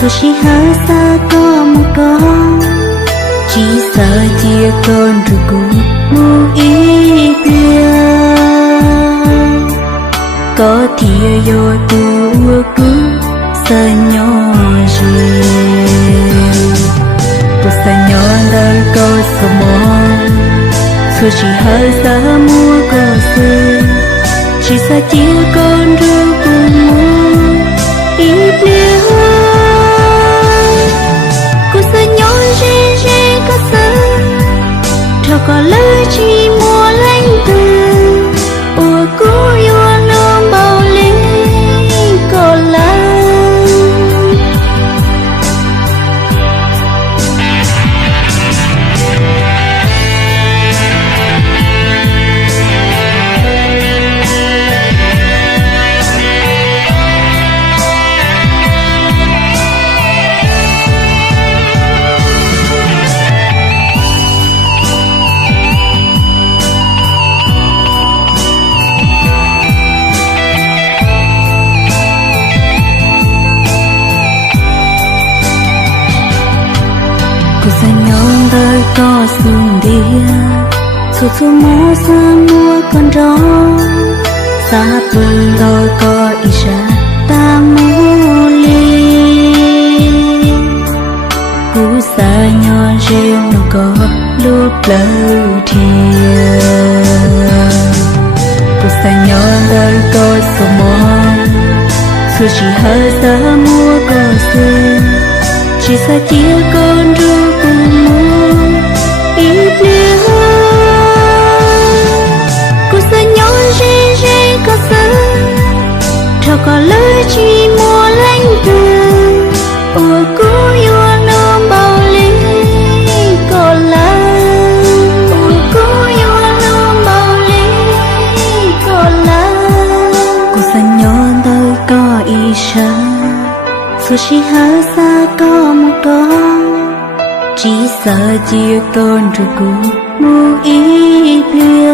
Thôi chỉ hơi xa có một con, chỉ sợ chia con rồi cũng mua ý bia. Có thìa vô tua cứ sợ nhỏ gì, tôi sợ nhỏ đời có sợ mòn. Thôi chỉ hơi xa mua có sự, chỉ sợ chia con rồi cũng mua ý bia. Có lời chỉ mua lánh từ ủa cũ yêu nôm bao lý có lắm. Cô sẽ nhón đời có xuân đĩa, thôi thôi mua xa mua con gió, xa bừng đôi có ý ra ta mua ly. Cú xa nhon riêng nó có lúc lâu thìa, cô sẽ nhón đời có sầu mòn, thôi chỉ hơi xa mua có xuân, chỉ sợ chia con rồi cùng mua ý bia. Cô sợ nhón rê có sợ, thao có lời chỉ mua lánh từ ủa cũ yêu nôm bao lý có lắm. Ủa cũ yêu nôm bao lý có lắm. Cô sợ nhón đời có ý sợ, rồi chỉ hơi xa có một con, chỉ sợ chia con rồi cũng mua ý bia.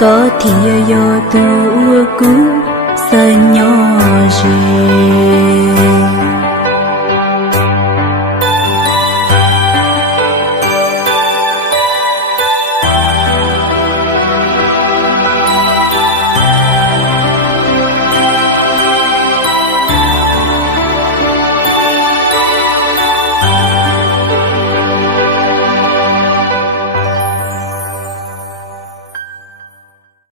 Có thìa vô tua cũ sợ nhỏ gì.